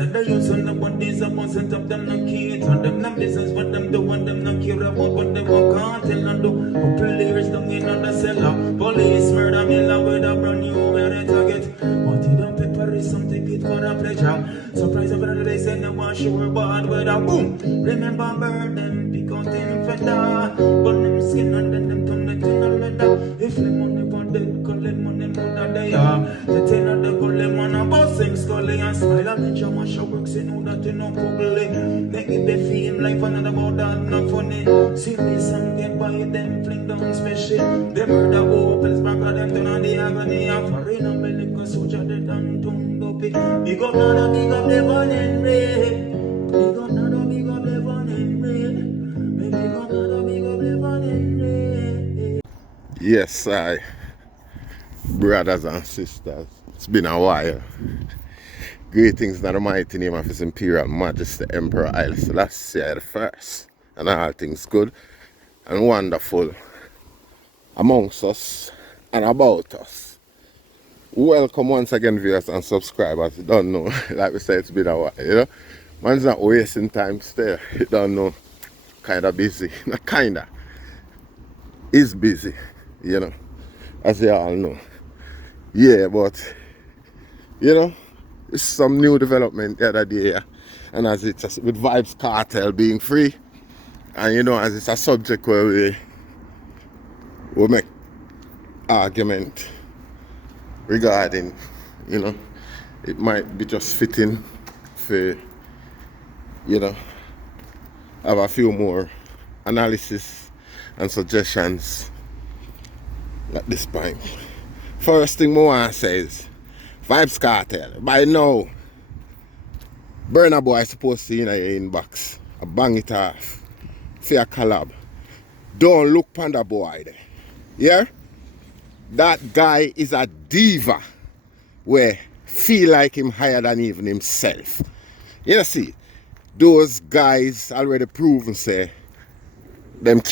And the youths on the bodies of us and them no kids and them no business but them do and them no care about what they want cartel and do. Couple years down in the cellar, police murder Miller with a brand new very target. What you don't pepper is something it for a pleasure. Surprise of another day say they want sure bad weather. Boom! Remember burn them, pick out them feather, burn them skin and then them turn it to the leather. If the money for dead, call them money more than they are. The ten of the call them on a bossing scully and smile and make your mash works in know that you know ugly. Make it be fame life and about that not funny. See this and get by them fling down special. They murder opens back at them turn on the agony of foreign and medical soldier dead and tongue up. Big up now, big up the one and red. Big up now, big up the one and red. Big up now, big up the one and red. Yes, brothers and sisters, it's been a while. Greetings in the mighty name of His Imperial Majesty Emperor Haile Selassie the First, and all things good and wonderful amongst us and about us. Welcome once again, viewers and subscribers. You don't know, like we said, it's been a while, you know. Man's not wasting time still. You don't know, kinda busy. Not kinda. Is busy, you know, as you all know. Yeah, but you know, it's some new development the other day, yeah? And as it's with Vybz Kartel being free, and you know, as it's a subject where we make argument regarding, you know, it might be just fitting for, you know, have a few more analysis and suggestions at this point. First thing I want to say is, Vybz Kartel, by now, Burna Boy is supposed to in your inbox. I bang it off for a collab. Don't look panda boy there. Yeah? That guy is a diva where feel like him higher than even himself. You see, those guys already proven say them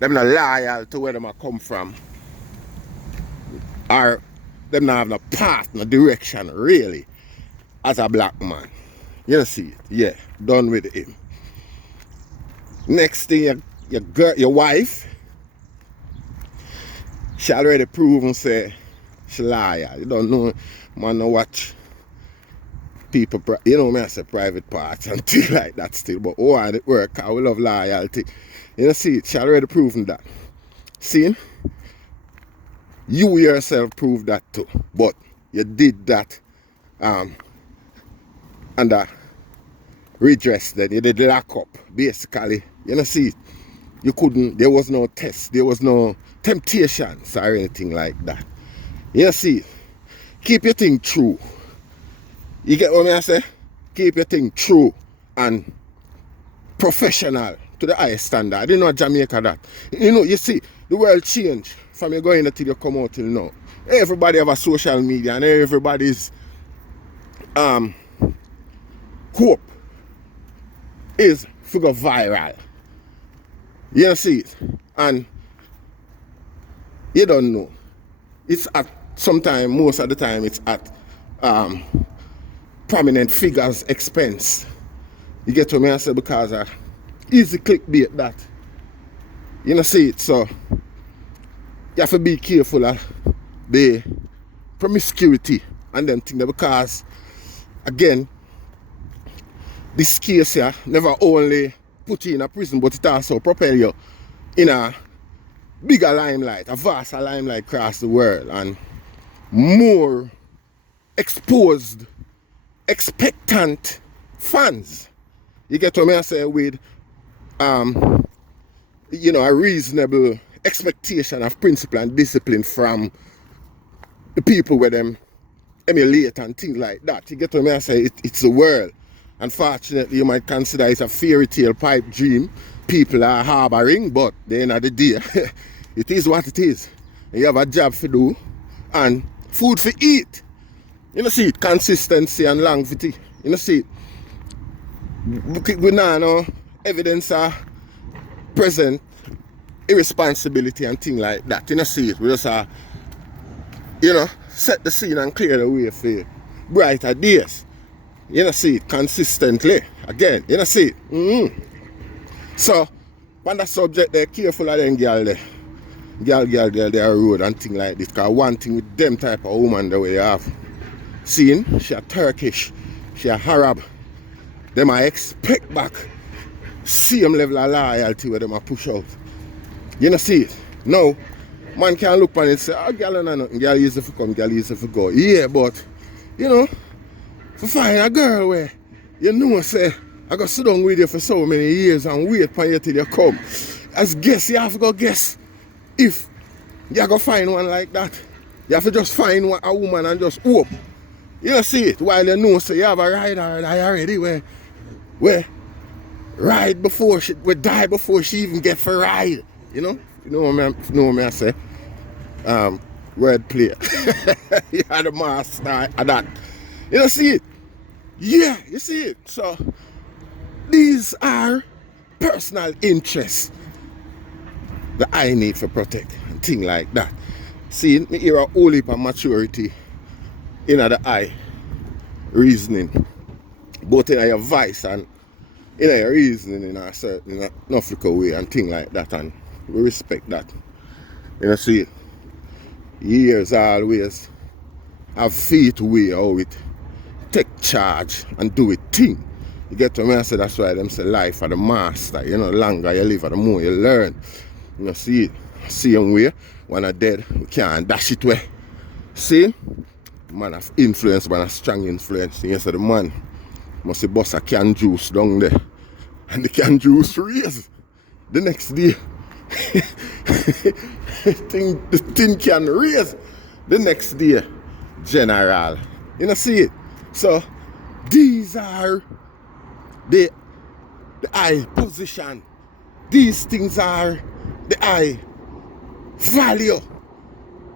not loyal to where them come from. Or them not have no path, no direction, really, as a black man. You see it? Yeah, done with him. Next thing, your wife, she already proven say she loyal. You don't know, man, no watch people, you know me, I say private parts and things like that still, but oh, and it work, I will love loyalty. You see it? She already proven that. See? You yourself proved that too, but you did that under redress. Then you did lock up, basically. You know, see, you couldn't. There was no test. There was no temptations or anything like that. You see, keep your thing true. You get what I say? Keep your thing true and professional to the highest standard. You know, Jamaica that. You know, you see, the world changed from you going until you come out till now. Everybody have a social media and everybody's hope is to go viral. You see it? And you don't know. It's at sometimes, most of the time, it's at prominent figures' expense. You get what I say? Because easy clickbait that. You know, see it? So you have to be careful of the promiscuity and them things, because again, this case here never only put you in a prison, but it also propel you in a bigger limelight, a vaster limelight across the world, and more exposed, expectant fans. You get what I say? With you know, a reasonable expectation of principle and discipline from the people where them emulate and things like that. You get what I say? It's the world. Unfortunately, you might consider it a fairy tale pipe dream people are harboring, but at the end of the day, it is what it is. And you have a job to do and food to eat. You know, see it, consistency and longevity. You know, see it. We now know evidence are present, irresponsibility and things like that. You know, see it. We just you know, set the scene and clear the way for brighter days. You know see it consistently. Again, you know see it. So, on that subject, they're careful of them girl there. Girl, they are road and thing like this. Because one thing with them type of woman the way you have seen, she a Turkish, she a Arab. Them I expect back same level of loyalty where them a push out. You know see it? No, man can look on it and say, oh girl and nothing, girl easy for come, girl easy for go. Yeah, but you know, for find a girl where you know say I got sit down with you for so many years and wait for you till you come. As guess, you have to go guess if you go find one like that. You have to just find a woman and just hope. You know see it, while you know say you have a rider already where ride before she will die before she even get for ride. You know what I say. Word play. You are the master of that. You know see it? Yeah, you see it. So these are personal interests that I need to protect and things like that. See, me hear a whole heap of maturity in the eye reasoning, both in your voice and in your reasoning in a certain enough way and things like that, and we respect that. You know, see, years always have feet way how it take charge and do it thing. You get to me, I say that's why them say life are the master. You know, the longer you live, the more you learn. You know, see it, same way, when I'm dead, we can't dash it away. See, man have influence, man have strong influence. You say the man must say bust a can juice down there. And the can juice raise. The next day, the tin can raise. The next day, general. You know, see it? So, these are the high position. These things are the high value.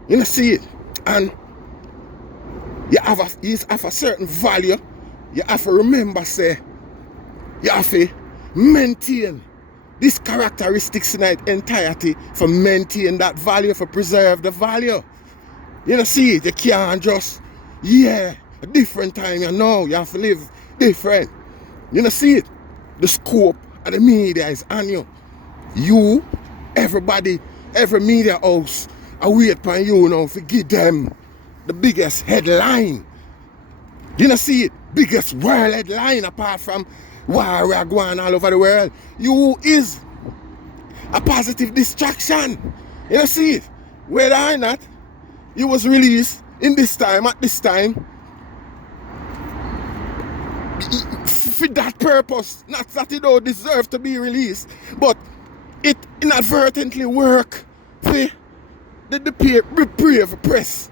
You know, see it? And you have a certain value. You have to remember, say, you have to maintain these characteristics in its entirety for maintain that value, for preserve the value. You know, see it? You can't just, a different time, you know, you have to live different. You know, see it? The scope of the media is on you. You, everybody, every media house, I wait for you now to give them the biggest headline. You know, see it? Biggest world headline apart from war we are going all over the world. You is a positive distraction. You know, see it? Whether or not you was released in this time, at this time, for that purpose. Not that it don't deserve to be released, but it inadvertently work for the brave press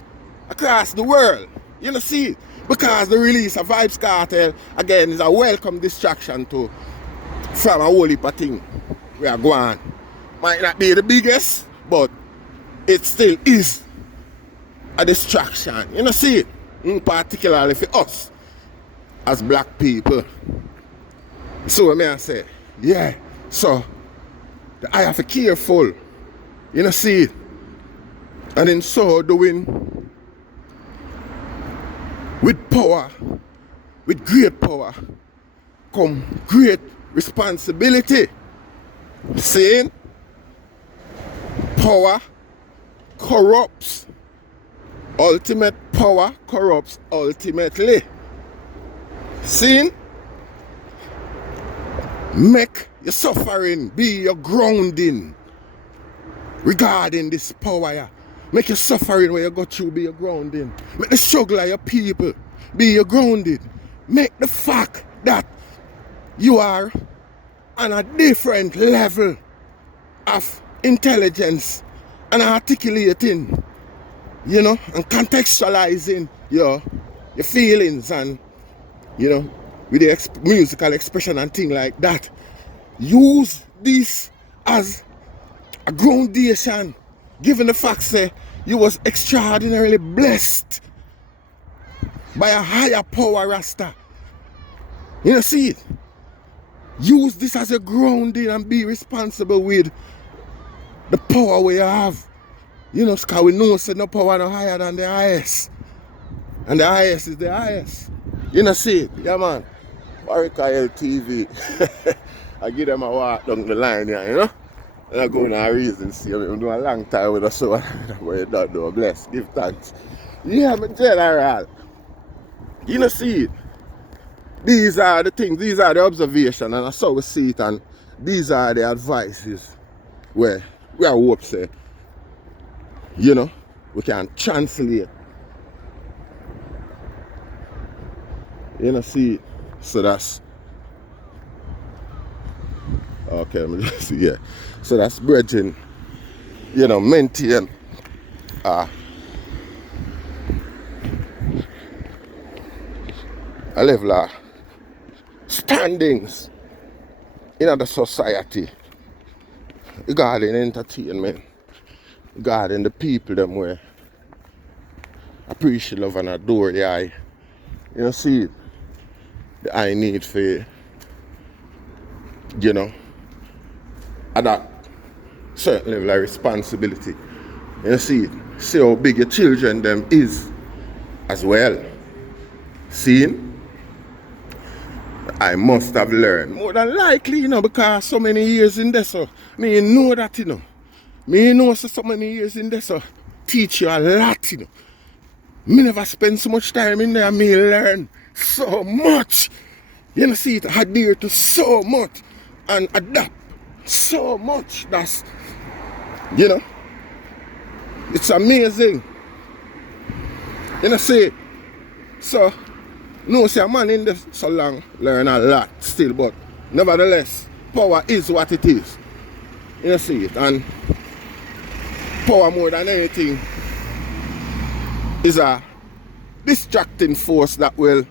across the world. You know, see it? Because the release of Vybz Kartel, again, is a welcome distraction from a whole heap of thing we are going. Might not be the biggest, but it still is a distraction. You know, see it? Particularly for us as black people. So may I say, so I have to be careful. You know, see it? And in so doing, with power, with great power, come great responsibility. Saying power corrupts. Ultimate power corrupts ultimately. Seeing? Make your suffering be your grounding regarding this power. Yeah. Make your suffering where you go through be your grounding. Make the struggle of your people be your grounding. Make the fact that you are on a different level of intelligence and articulating, you know, and contextualizing your feelings and, you know, with the musical expression and things like that. Use this as a groundation, given the fact that you was extraordinarily blessed by a higher power Rasta. You know, see it? Use this as a grounding and be responsible with the power we have. You know, because we know that no power no higher than the highest. And the highest is the highest. You know see it? Yeah man. Vybz TV. I give them a walk down the line here, you know? And I go in a reason, see I'm doing a long time with us, so where you don't do, bless, give thanks. Yeah, my general. You know see it? These are the things, these are the observations, and that's how we see it, and these are the advices where we are hope say, you know, we can translate. You know see it? So that's okay, let me just see, yeah. So that's bridging, you know, maintain a level of standings in the society regarding entertainment, regarding the people them where appreciate, love and adore the eye. You know see it? The eye need for, you know, adopt certain level of responsibility. You see it? See how big your children them is as well. Seeing? I must have learned more than likely, you know, because so many years in this, so me know that, you know. Me know so many years in this, so teach you a lot, you know. Me never spend so much time in there, me learn so much. You know, see it, adhere to so much and adapt so much. That's, you know, it's amazing. You know, see it. So, no, see a man in this so long learn a lot still, but nevertheless, power is what it is. You know, see it. And power more than anything is a distracting force that will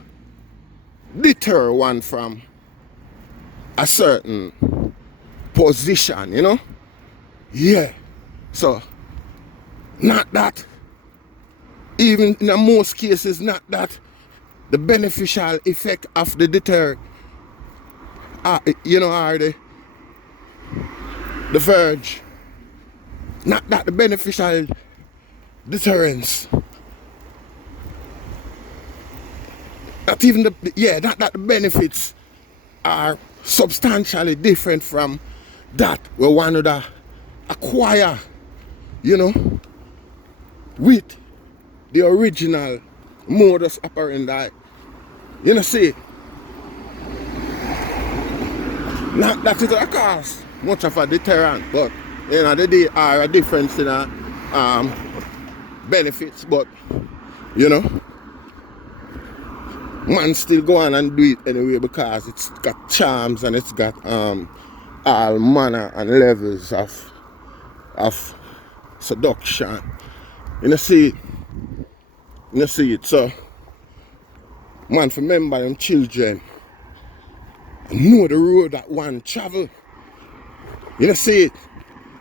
deter one from a certain position, you know? Yeah. So, not that, even in most cases, not that the beneficial effect of the deter, you know, are the verge. Not that the beneficial deterrence. Not even the, yeah, not that the benefits are substantially different from that where one would acquire, you know, with the original modus operandi. You know, see, not that it will cause much of a deterrent, but you know, there are a difference in benefits, but you know, man still go on and do it anyway because it's got charms and it's got all manner and levels of seduction. You know, see it. You know, see it. So, man, remember them children know the road that one travel. You know, see it.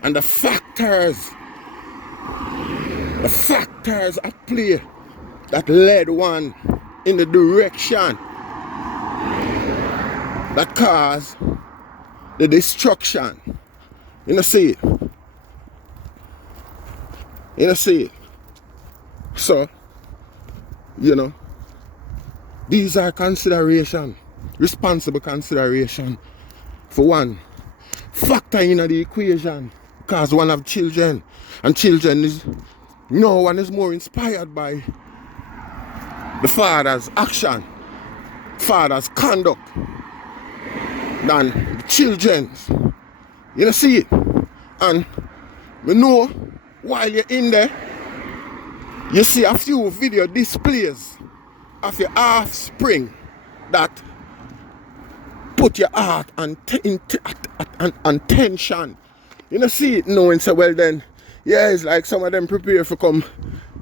And the factors at play that led one in the direction that caused the destruction. You know, see it. You know, see it. So, you know, these are consideration, responsible consideration for one. Factor in the equation because one have children, and children is, no one is more inspired by the father's action, father's conduct than the children's. You know, see it. And we know while you're in there, you see a few video displays of your offspring that put your heart on tension. You know, see it knowing so well then, yeah, it's like some of them prepare for come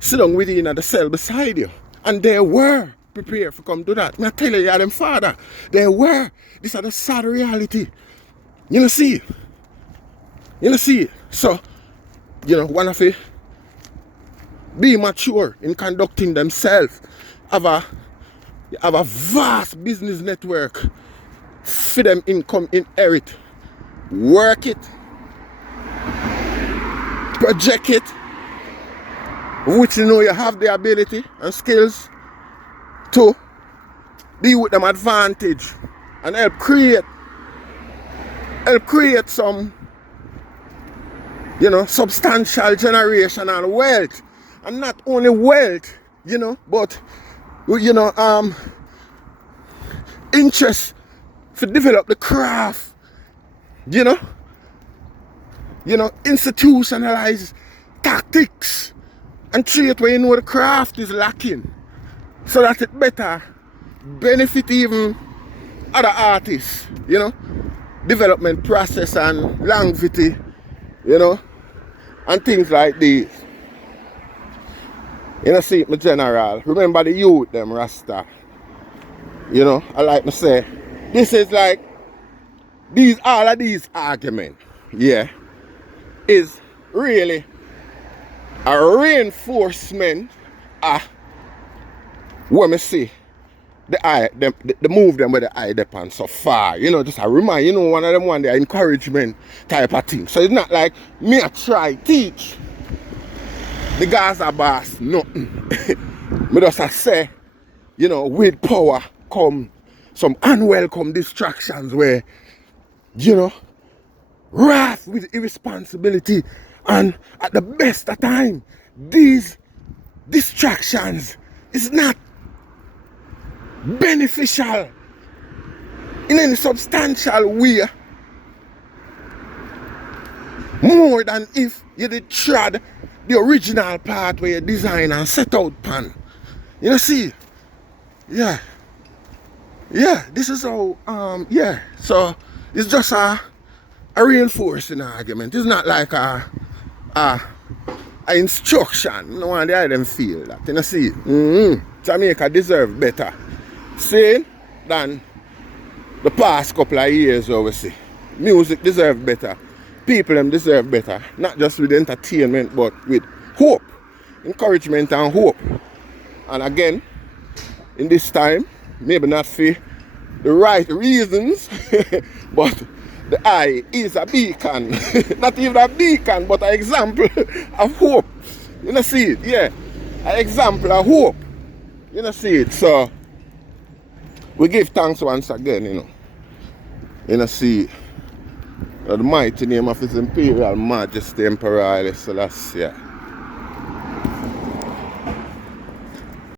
sit down with you in the cell beside you. And they were prepared for come do that. I tell you, them father, they were. This is the sad reality. You know, see it. You know, see it. So, you know, one of it, be mature in conducting themselves. Have a vast business network for them income inherit. Work it. Project it. Which you know you have the ability and skills to the youth them advantage and help create some, you know, substantial generational wealth. And not only wealth, you know, but, you know, interest to develop the craft, you know, institutionalize tactics and treat where you know the craft is lacking so that it better benefit even other artists, you know, development process and longevity, you know, and things like these. You know, see my general, remember the youth them Rasta, you know, I like to say, this is like, all of these arguments, yeah, is really a reinforcement of what me see the move them with the eye depend so far, you know, just a remind, you know, one of them one the encouragement type of thing. So it's not like me I try teach the Gaza boss nothing. Me just I say, you know, with power come some unwelcome distractions where, you know, wrath with irresponsibility, and at the best of time, these distractions is not beneficial in any substantial way more than if you did trod the original part where you design and set out pan. You know, see, yeah, this is how, so it's just a reinforcing argument. It's not like a instruction. No one there them feel that. You know, see, Jamaica deserve better, saying than the past couple of years, obviously. Music deserve better. People them deserve better. Not just with entertainment, but with hope, encouragement and hope. And again, in this time, maybe not for the right reasons, but the eye is a beacon. Not even a beacon, but an example of hope. You know, see it? Yeah. An example of hope. You know, see it? So, we give thanks once again, you know. You know, see it? The mighty name of His Imperial Majesty Emperor Haile Selassie.